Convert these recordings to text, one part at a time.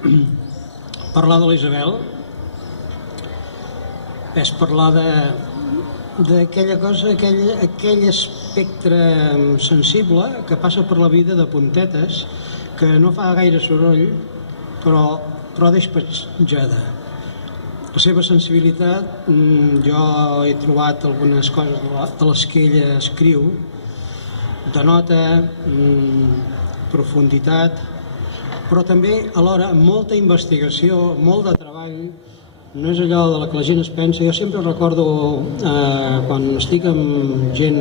Parlar de l'Isabel és parlar d'aquella cosa, aquell espectre sensible que passa per la vida de puntetes, que no fa gaire soroll, però deix petjada. La seva sensibilitat, jo he trobat algunes coses de les que ella escriu, denota profunditat, però també alhora molta investigació, molt de treball. No és allò de la que la gent es pensa. Jo sempre recordo, quan estic amb gent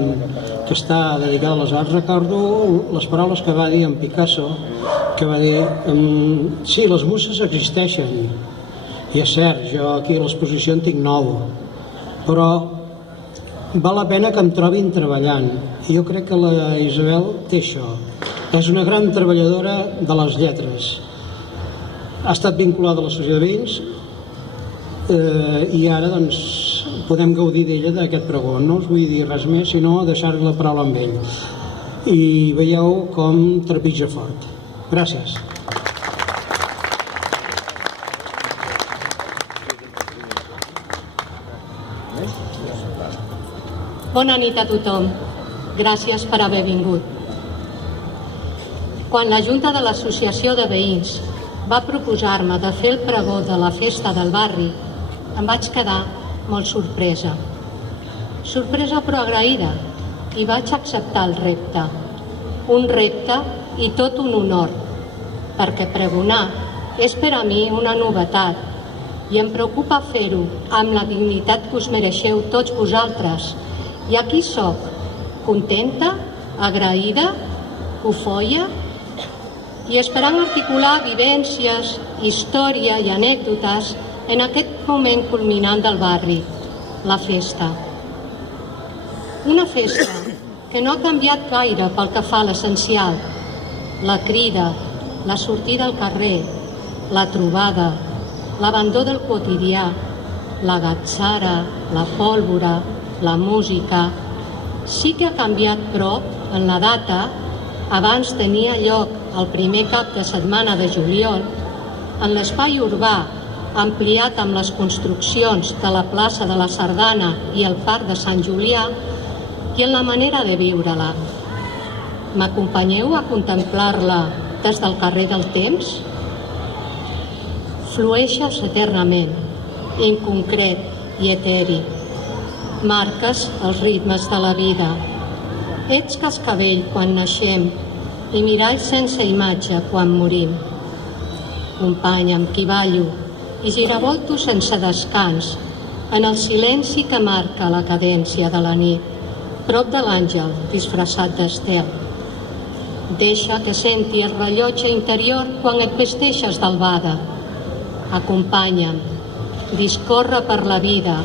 que està dedicada a les arts, recordo les paraules que va dir en Picasso, que va dir, sí, les muses existeixen, i és cert, jo aquí a l'exposició en tinc 9, però val la pena que em trobin treballant. I jo crec que la Isabel té això. És una gran treballadora de les lletres. Ha estat vinculada a l'associació de veïns, i ara doncs podem gaudir d'ella, d'aquest pregó. No us vull dir res més, sinó deixar-li la paraula amb ell. I veieu com trepitja fort. Gràcies. Bona nit a tothom. Gràcies per haver vingut. Quan la Junta de l'Associació de Veïns va proposar-me de fer el pregó de la festa del barri, em vaig quedar molt sorpresa. Sorpresa però agraïda, i vaig acceptar el repte. Un repte i tot un honor, perquè pregonar és per a mi una novetat i em preocupa fer-ho amb la dignitat que us mereixeu tots vosaltres. I aquí sóc, contenta, agraïda, cofoia i esperant articular vivències, història i anècdotes en aquest moment culminant del barri, la festa. Una festa que no ha canviat gaire pel que fa a l'essencial. La crida, la sortida al carrer, la trobada, l'abandó del quotidià, la gatzara, la pólvora, la música. Sí que ha canviat, però, en la data. Abans tenia lloc el primer cap de setmana de juliol, en l'espai urbà, ampliat amb les construccions de la plaça de la Sardana i el parc de Sant Julià, i en la manera de viure-la. M'acompanyeu a contemplar-la des del carrer del temps? Flueixes eternament, inconcret i eteri. Marques els ritmes de la vida. Ets cascavell quan naixem i mirall sense imatge quan morim. Company amb qui ballo i giravolto sense descans en el silenci que marca la cadència de la nit, prop de l'àngel disfressat d'estel. Deixa que senti el rellotge interior quan et vesteixes d'albada. Acompanya'm, discorre per la vida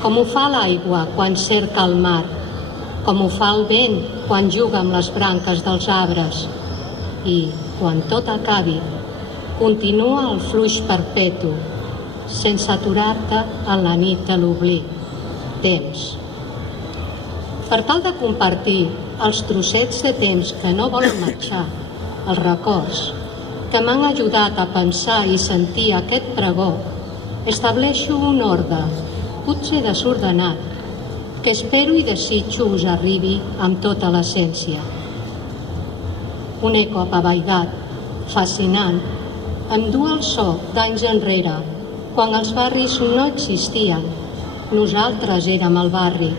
com ho fa l'aigua quan cerca el mar, com ho fa el vent quan juga amb les branques dels arbres. I, quan tot acabi, continua el flux perpetu, sense aturar-te en la nit de l'oblit. Temps. Per tal de compartir els trossets de temps que no volen marxar, els records que m'han ajudat a pensar i sentir aquest pregó, estableixo un ordre, potser desordenat, que espero i desitjo us arribi amb tota l'essència. Un eco apavaigat, fascinant, em du el so d'anys enrere, quan els barris no existien. Nosaltres érem el barri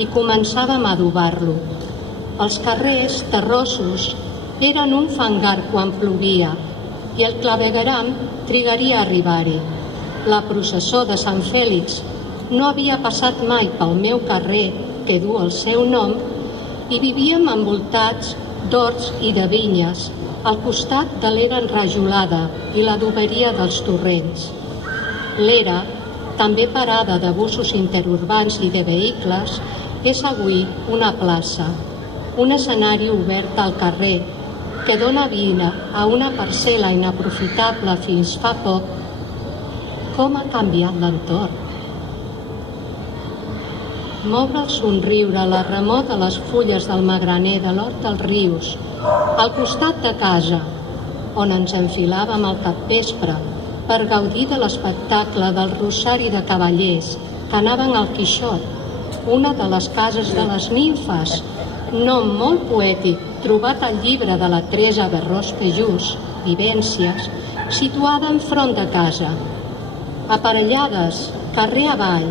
i començàvem a adobar-lo. Els carrers terrossos eren un fangar quan plovia i el clavegueram trigaria a arribar-hi. La processó de Sant Fèlix no havia passat mai pel meu carrer, que du el seu nom, i vivíem envoltats d'horts i de vinyes, al costat de l'era enrajolada i l'adoberia dels torrents. L'era, també parada de busos interurbans i de vehicles, és avui una plaça, un escenari obert al carrer que dona vida a una parcel·la inaprofitable fins fa poc. Com ha canviat l'entorn? Moure el somriure, la remor de les fulles del magraner de l'hort dels rius, al costat de casa, on ens enfilàvem al capvespre per gaudir de l'espectacle del Rosari de Cavallers que anaven al Quixot, una de les cases de les nimfes, nom molt poètic trobat al llibre de la Teresa Berrós Pejús, Vivències, situada enfront de casa. Aparellades, carrer avall,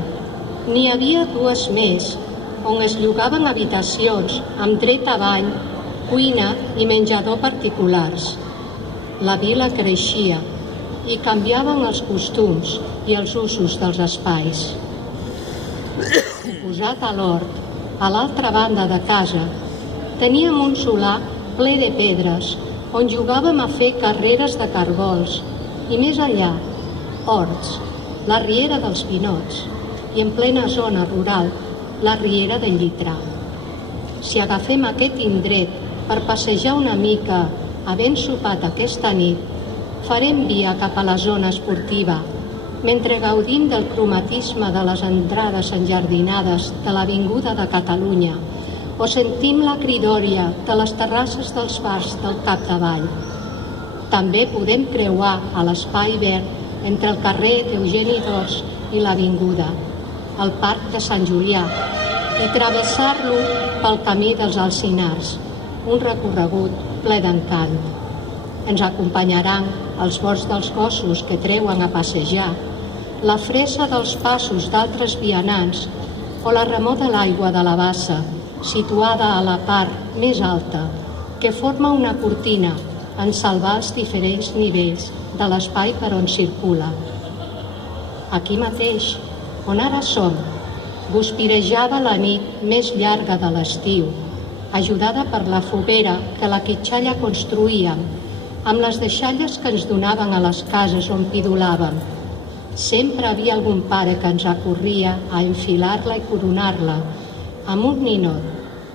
n'hi havia dues més, on es llogaven habitacions amb dret a bany, cuina i menjador particulars. La vila creixia i canviaven els costums i els usos dels espais. Posat a l'hort, a l'altra banda de casa, teníem un solar ple de pedres on jugàvem a fer carreres de cargols i més enllà, horts, la riera dels Vinots i en plena zona rural, la riera del Llitrà. Si agafem aquest indret per passejar una mica havent sopat aquesta nit, farem via cap a la zona esportiva, mentre gaudim del cromatisme de les entrades enjardinades de l'Avinguda de Catalunya o sentim la cridòria de les terrasses dels bars del capdavall. També podem creuar a l'espai verd entre el carrer d'Eugeni d'Ors i l'Avinguda, al Parc de Sant Julià, i travessar-lo pel camí dels Alzinars, un recorregut ple d'encant. Ens acompanyaran els bords dels gossos que treuen a passejar, la fressa dels passos d'altres vianants o la remor de l'aigua de la bassa, situada a la part més alta, que forma una cortina en salvar els diferents nivells de l'espai per on circula. Aquí mateix, on ara som, guspirejada la nit més llarga de l'estiu, ajudada per la foguera que la quitxalla construïem, amb les deixalles que ens donaven a les cases on pidolàvem. Sempre havia algun pare que ens acorria a enfilar-la i coronar-la amb un ninot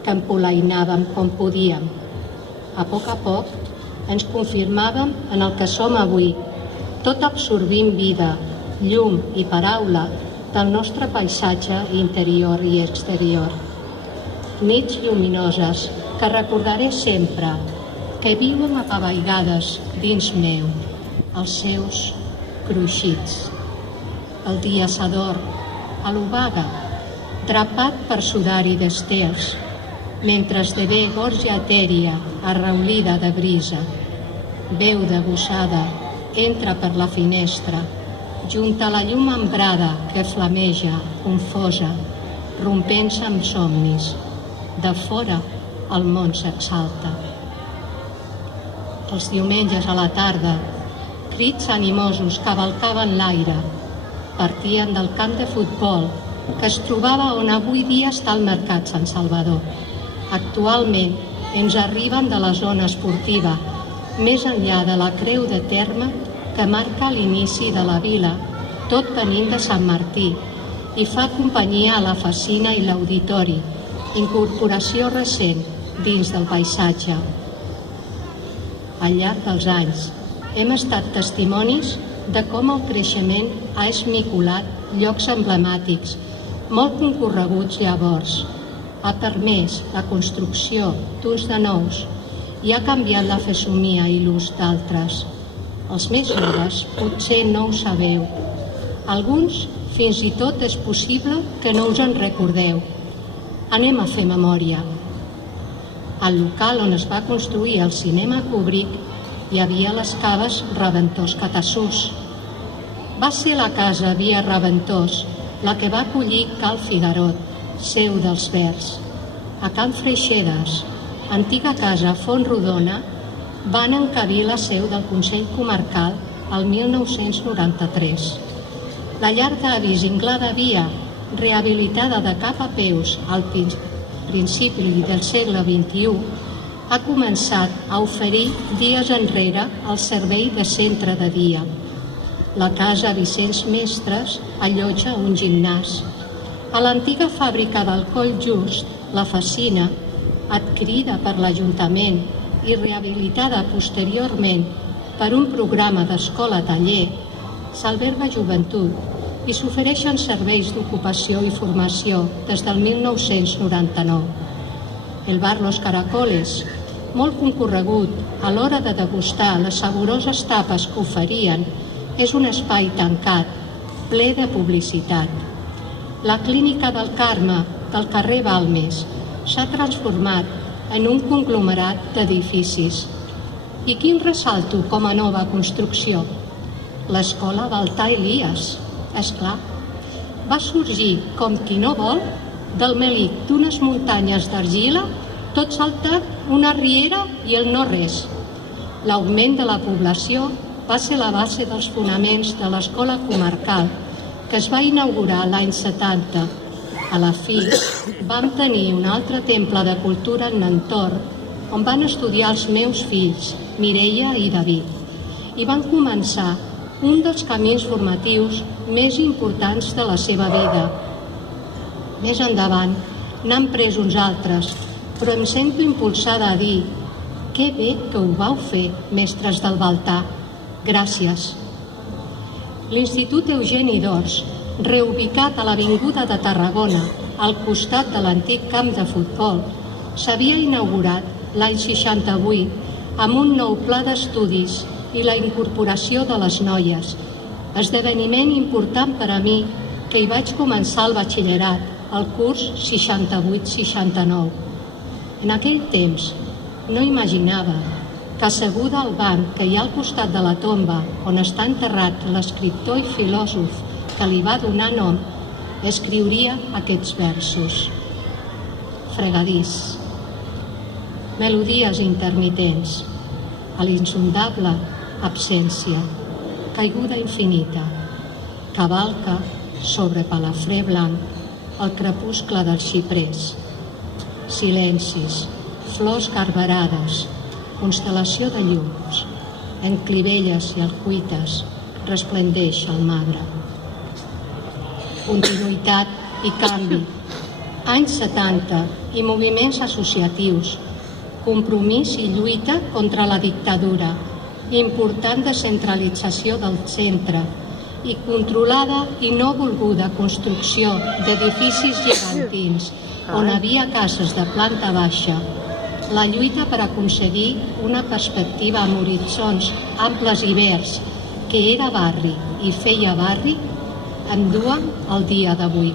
que empolainàvem com podíem. A poc ens confirmàvem en el que som avui, tot absorbint vida, llum i paraula del nostre paisatge interior i exterior. Nits lluminoses que recordaré sempre, que viuen apabaigades dins meu, els seus cruixits. El dia s'adorm, a l'obaga, drapat per sudari d'estels, mentre esdevé gorja etèria arraulida de brisa. Veu de gossada entra per la finestra, junt a la llum ambrada que flameja, confosa, rompent-se amb somnis. De fora el món s'exalta. Els diumenges a la tarda, crits animosos cavalcaven l'aire, partien del camp de futbol que es trobava on avui dia està el Mercat Sant Salvador. Actualment ens arriben de la zona esportiva, més enllà de la creu de terme que marca l'inici de la vila, tot venint de Sant Martí, i fa companyia a la Facina i l'Auditori, incorporació recent dins del paisatge. Al llarg dels anys hem estat testimonis de com el creixement ha esmicolat llocs emblemàtics, molt concorreguts llavors, ha permès la construcció d'uns de nous i ha canviat la fesomia i l'ús d'altres. Els més joves potser no ho sabeu. Alguns fins i tot és possible que no us en recordeu. Anem a fer memòria. Al local on es va construir el cinema Kubrick hi havia les caves Raventós Catassús. Va ser la casa Via Raventós la que va acollir Cal Figarot, seu dels Verds. A Can Freixedes, antiga casa Font-rodona, van encabir la seu del Consell Comarcal el 1993. La llar d'avis Inglada Via, rehabilitada de cap a peus al principi del segle XXI, ha començat a oferir dies enrere el servei de centre de dia. La casa Vicenç Mestres allotja un gimnàs. A l'antiga fàbrica del Coll Just, la Facina, adquirida per l'Ajuntament i rehabilitada posteriorment per un programa d'escola-taller, s'alberga joventut i s'ofereixen serveis d'ocupació i formació des del 1999. El bar Los Caracoles, molt concorregut a l'hora de degustar les saboroses tapes que oferien, és un espai tancat, ple de publicitat. La Clínica del Carme del carrer Balmes s'ha transformat en un conglomerat d'edificis. I quin ressalto com a nova construcció? L'escola Baltar Elies, és clar. Va sorgir, com qui no vol, del melic d'unes muntanyes d'argila, tot saltant una riera i el no res. L'augment de la població va ser la base dels fonaments de l'escola comarcal, que es va inaugurar l'any 70. A la fi, vam tenir un altre temple de cultura en l'entorn, on van estudiar els meus fills, Mireia i David, i van començar un dels camins formatius més importants de la seva vida. Més endavant n'han pres uns altres, però em sento impulsada a dir que bé que ho vau fer, mestres del Baltar. Gràcies. L'Institut Eugeni d'Ors, reubicat a l'Avinguda de Tarragona, al costat de l'antic camp de futbol, s'havia inaugurat l'any 68 amb un nou pla d'estudis i la incorporació de les noies, esdeveniment important per a mi, que hi vaig començar el batxillerat, el curs 68-69. En aquell temps no imaginava que asseguda al banc que hi ha al costat de la tomba on està enterrat l'escriptor i filòsof que li va donar nom, escriuria aquests versos. Fregadís. Melodies intermitents. A l'insondable absència. Caiguda infinita. Cavalca sobre palafré blanc el crepuscle dels xiprers. Silencis, flors garberades, constel·lació de llums, en clivelles i alcuites resplendeix el marbre. Continuïtat i canvi. Anys 70 i moviments associatius, compromís i lluita contra la dictadura, important descentralització del centre i controlada i no volguda construcció d'edificis gegantins on havia cases de planta baixa, la lluita per aconseguir una perspectiva amb horitzons amples i verds, que era barri i feia barri, em duen al dia d'avui.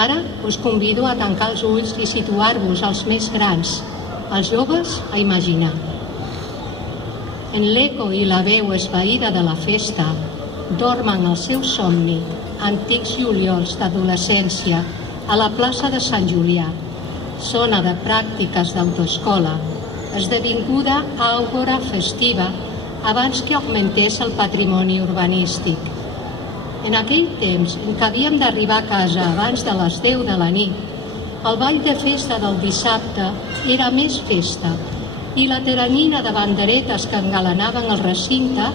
Ara us convido a tancar els ulls i situar-vos als més grans, als joves a imaginar. En l'eco i la veu esvaïda de la festa dormen el seu somni antics juliols d'adolescència a la plaça de Sant Julià, zona de pràctiques d'autoescola, esdevinguda àgora festiva abans que augmentés el patrimoni urbanístic. En aquell temps, en què havíem d'arribar a casa abans de les 10 de la nit, el ball de festa del dissabte era més festa i la teranyina de banderetes que engalanaven el recinte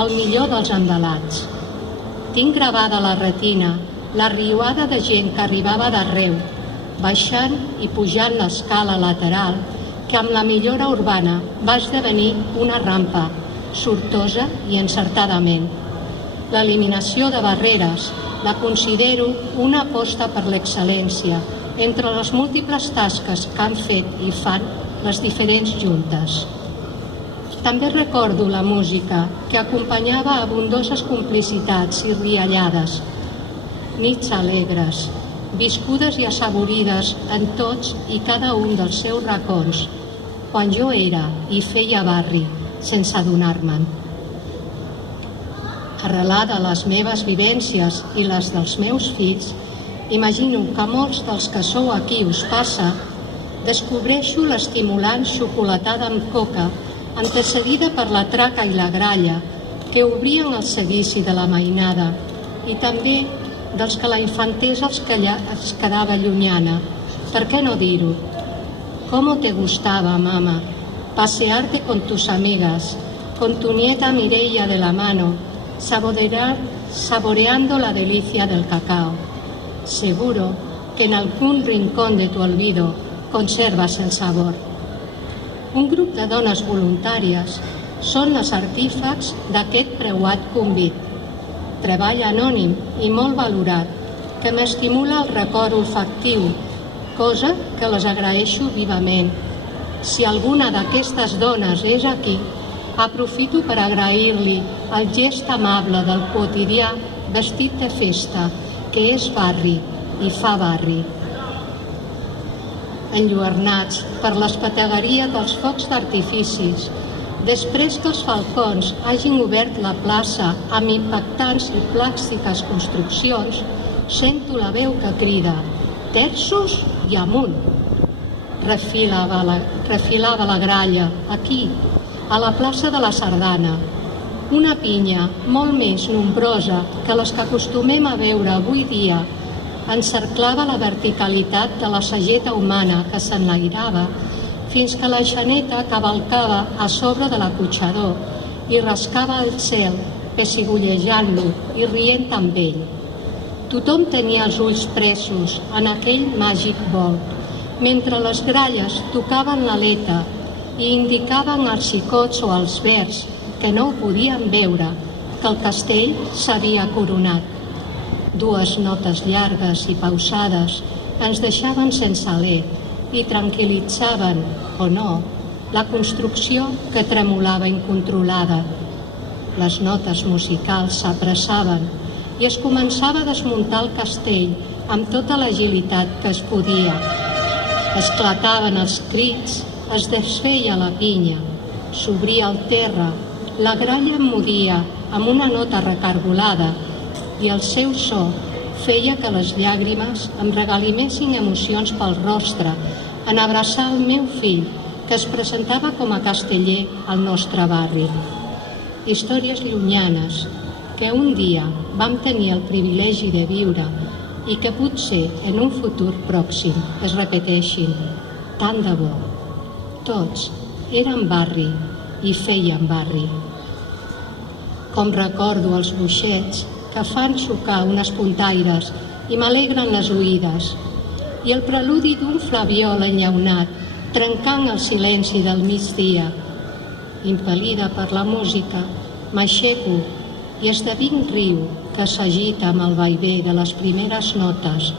el millor dels envelats. Tinc gravada a la retina la riuada de gent que arribava d'arreu, baixant i pujant l'escala lateral que amb la millora urbana va esdevenir una rampa, sortosa i encertadament. L'eliminació de barreres la considero una aposta per l'excel·lència entre les múltiples tasques que han fet i fan les diferents juntes. També recordo la música que acompanyava abundoses complicitats i riallades, nits alegres, viscudes i assaborides en tots i cada un dels seus racons, quan jo era i feia barri sense adonar-me'n. Arrelada a les meves vivències i les dels meus fills, imagino que molts dels que sou aquí us passa, descobreixo l'estimulant xocolatada amb coca, antecedida per la traca i la gralla, que obrien el seguici de la mainada, i també dels que la infantesa els quedava llunyana. Per què no dir-ho? ¿Cómo te gustaba, mamá, pasearte con tus amigas, con tu nieta Mireia de la mano, saboreando la delicia del cacao? Seguro que en algún rincón de tu olvido conservas el sabor. Un grup de dones voluntàries són les artífex d'aquest preuat convit. Treball anònim i molt valorat que m'estimula el record olfactiu, cosa que les agraeixo vivament. Si alguna d'aquestes dones és aquí, aprofito per agrair-li el gest amable del quotidià vestit de festa, que és barri i fa barri. Enlluernats per l'espetegueria dels focs d'artificis, després que els falcons hagin obert la plaça amb impactants i plàstiques construccions, sento la veu que crida «Terços i amunt!». Refilava la gralla, aquí, a la plaça de la Sardana. Una pinya molt més nombrosa que les que acostumem a veure avui dia encerclava la verticalitat de la sageta humana que s'enlairava fins que la xaneta cavalcava a sobre de l'acotxador i rascava el cel, pessigolejant-lo i rient amb ell. Tothom tenia els ulls presos en aquell màgic vol, mentre les gralles tocaven l'aleta i indicaven als xicots o als verds que no ho podien veure que el castell s'havia coronat. Dues notes llargues i pausades ens deixaven sense alè i tranquil·litzaven, o no, la construcció que tremolava incontrolada. Les notes musicals s'apressaven i es començava a desmuntar el castell amb tota l'agilitat que es podia. Esclataven els crits, es desfeia la pinya, s'obria el terra, la gralla emmudia amb una nota recargolada i el seu so feia que les llàgrimes em regalimessin emocions pel rostre en abraçar el meu fill, que es presentava com a casteller al nostre barri. Històries llunyanes que un dia vam tenir el privilegi de viure i que potser en un futur pròxim es repeteixin. Tant de bo. Tots érem barri i feien barri. Com recordo els boixets que fan sucar unes puntaires i m'alegren les oïdes, i el preludi d'un flabiol enllaunat trencant el silenci del migdia. Impel·lida per la música, m'aixeco i esdevinc riu que s'agita amb el vaivé de les primeres notes,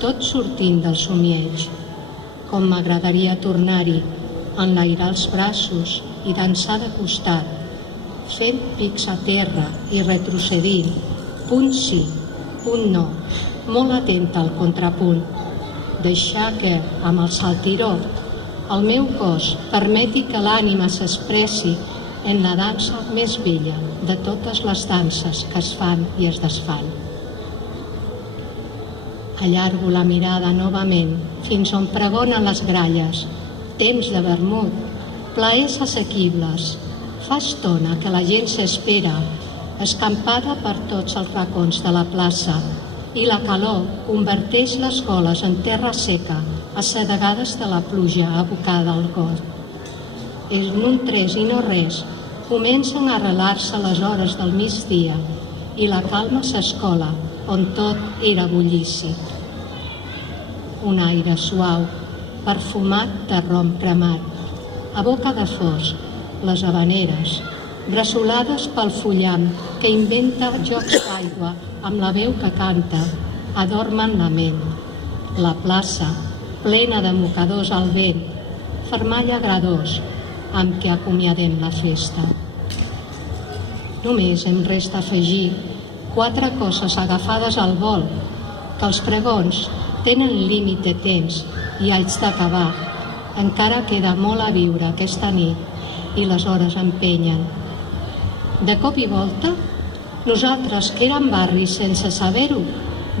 tot sortint del somieig. Com m'agradaria tornar-hi, enlairar els braços i dansar de costat, fent pics a terra i retrocedint, punt sí, punt no, molt atenta al contrapunt. Deixar que, amb el saltiró, el meu cos permeti que l'ànima s'expressi en la dansa més bella de totes les danses que es fan i es desfan. Allargo la mirada novament fins on pregonen les gralles, temps de vermut, plaers assequibles. Fa estona que la gent s'espera, escampada per tots els racons de la plaça, i la calor converteix les goles en terra seca, assedegades de la pluja abocada al cor. En un tres i no res, comencen a arrelar-se les hores del migdia i la calma s'escola on tot era bullici. Un aire suau, perfumat de rom cremat, a boca de fosc, les habaneres, bressolades pel fullam que inventa jocs d'aigua amb la veu que canta, adormen la ment. La plaça, plena de mocadors al vent, fermall agradós amb què acomiadem la festa. Només em resta afegir 4 coses agafades al vol, que els pregons tenen límit de temps i haig d'acabar. Encara queda molt a viure aquesta nit i les hores empenyen. De cop i volta, nosaltres que érem barri sense saber-ho,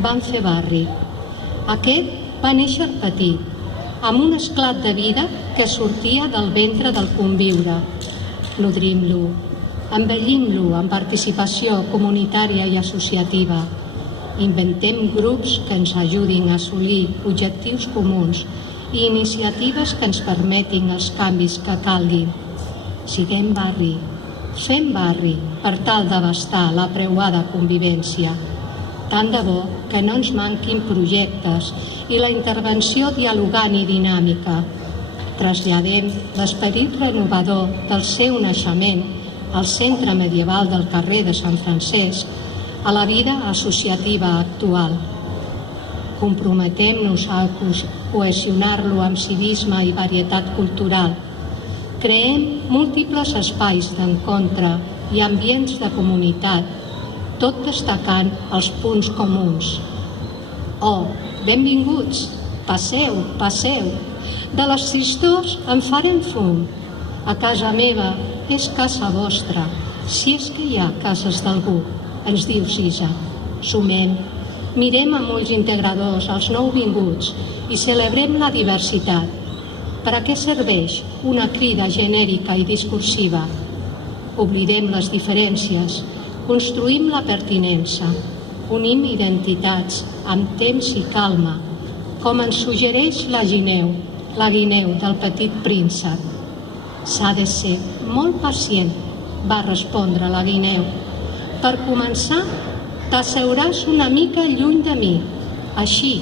vam fer barri. Aquest va néixer petit, amb un esclat de vida que sortia del ventre del conviure. Nodrim-lo, embellim-lo amb participació comunitària i associativa. Inventem grups que ens ajudin a assolir objectius comuns i iniciatives que ens permetin els canvis que calguin. Siguem barri, fem barri per tal d'abastar la preuada convivència. Tant de bo que no ens manquin projectes i la intervenció dialogant i dinàmica. Traslladem l'esperit renovador del seu naixement al centre medieval del carrer de Sant Francesc a la vida associativa actual. Comprometem-nos a cohesionar-lo amb civisme i varietat cultural. Creem múltiples espais d'encontre i ambients de comunitat, tot destacant els punts comuns. Oh, benvinguts! Passeu, passeu! De les tristors en farem fum. A casa meva és casa vostra, si és que hi ha cases d'algú, ens diu Sisa. Sumem, mirem amb ulls integradors els nouvinguts i celebrem la diversitat. Per a què serveix una crida genèrica i discursiva? Oblidem les diferències, construïm la pertinença, unim identitats amb temps i calma, com ens suggereix la guineu del Petit Príncep. S'ha de ser molt pacient, va respondre la guineu. Per començar, t'asseuràs una mica lluny de mi, així,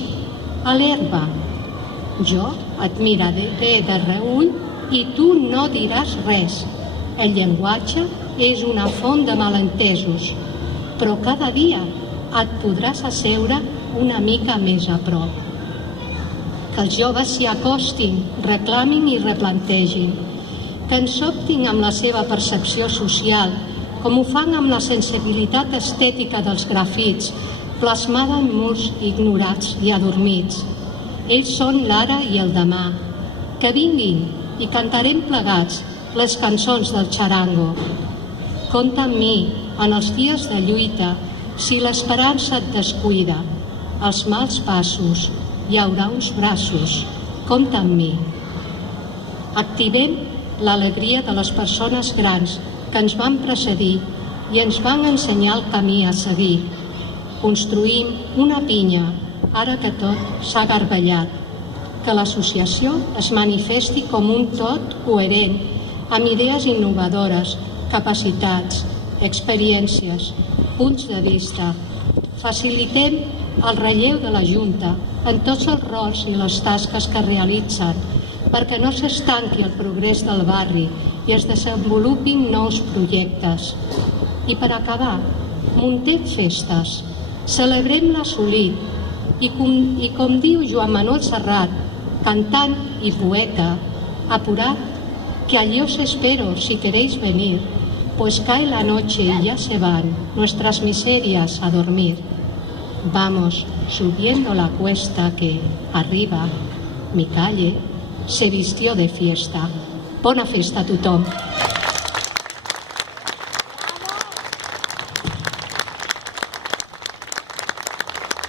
a l'herba. Jo et miraré de reüll i tu no diràs res. El llenguatge és una font de malentesos, però cada dia et podràs asseure una mica més a prop. Que els joves s'hi acostin, reclamin i replantegin, que ens sobtin amb la seva percepció social, com ho fan amb la sensibilitat estètica dels grafits, plasmada en murs ignorats i adormits. Ells són l'ara i el demà. Que vinguin i cantarem plegats les cançons del charango. Compta amb mi en els dies de lluita, si l'esperança et descuida. Els mals passos, hi haurà uns braços. Compta amb mi. Activem l'alegria de les persones grans que ens van precedir i ens van ensenyar el camí a seguir. Construïm una pinya, ara que tot s'ha garbellat. Que l'associació es manifesti com un tot coherent, amb idees innovadores, capacitats, experiències, punts de vista. Facilitem el relleu de la Junta en tots els rols i les tasques que realitzen, perquè no s'estanqui el progrés del barri i es desenvolupin nous projectes. I per acabar, muntem festes, celebrem l'assolit i com diu Joan Manuel Serrat, cantant y poeta, apurad, que allí os espero si queréis venir, pues cae la noche y ya se van nuestras miserias a dormir. Vamos subiendo la cuesta que, arriba, mi calle se vistió de fiesta. Bona festa a tothom!